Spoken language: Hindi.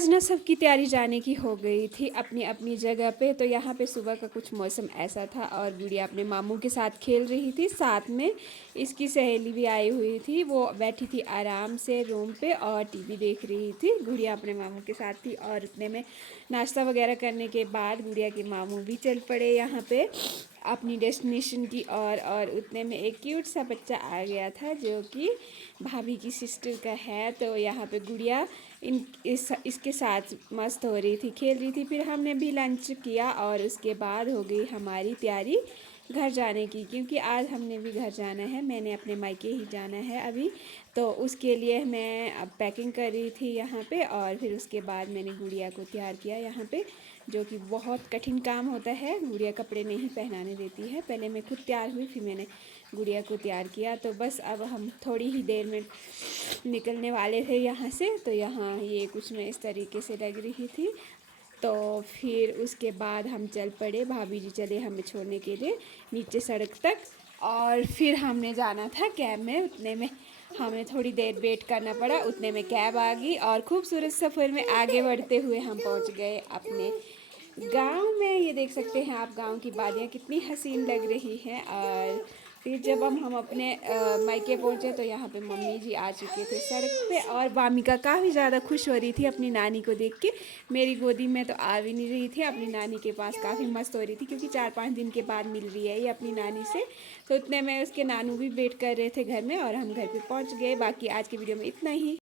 आज ना सबकी तैयारी जाने की हो गई थी अपनी अपनी जगह पे। तो यहाँ पे सुबह का कुछ मौसम ऐसा था और गुड़िया अपने मामू के साथ खेल रही थी। साथ में इसकी सहेली भी आई हुई थी, वो बैठी थी आराम से रूम पे और टीवी देख रही थी। गुड़िया अपने मामू के साथ थी और उतने में नाश्ता वगैरह करने के बाद गुड़िया के मामू भी चल पड़े यहाँ पे अपनी डेस्टिनेशन की और उतने में एक क्यूट सा बच्चा आ गया था जो कि भाभी की सिस्टर का है। तो यहाँ पे गुड़िया इसके साथ मस्त हो रही थी, खेल रही थी। फिर हमने भी लंच किया और उसके बाद हो गई हमारी तैयारी घर जाने की, क्योंकि आज हमने भी घर जाना है। मैंने अपने मायके ही जाना है अभी, तो उसके लिए मैं अब पैकिंग कर रही थी यहाँ पे। और फिर उसके बाद मैंने गुड़िया को तैयार किया यहाँ पे, जो कि बहुत कठिन काम होता है। गुड़िया कपड़े नहीं पहनाने देती है। पहले मैं खुद तैयार हुई, फिर मैंने गुड़िया को तैयार किया। तो बस अब हम थोड़ी ही देर में निकलने वाले थे यहाँ से। तो यहाँ ये कुछ मैं इस तरीके से लग रही थी। तो फिर उसके बाद हम चल पड़े, भाभी जी चले हमें छोड़ने के लिए नीचे सड़क तक। और फिर हमने जाना था कैब में, उतने में हमें थोड़ी देर वेट करना पड़ा। उतने में कैब आ गई और खूबसूरत सफ़र में आगे बढ़ते हुए हम पहुंच गए अपने गांव में। ये देख सकते हैं आप गांव की वादियाँ कितनी हसीन लग रही हैं। और फिर जब हम अपने मायके पहुँचे तो यहाँ पे मम्मी जी आ चुके थे सड़क पे और वामिका काफ़ी ज़्यादा खुश हो रही थी अपनी नानी को देख के। मेरी गोदी में तो आ भी नहीं रही थी, अपनी नानी के पास काफ़ी मस्त हो रही थी, क्योंकि 4-5 दिन के बाद मिल रही है ये अपनी नानी से। तो उतने में उसके नानू भी वेट कर रहे थे घर में और हम घर पे पहुँच गए। बाकी आज की वीडियो में इतना ही।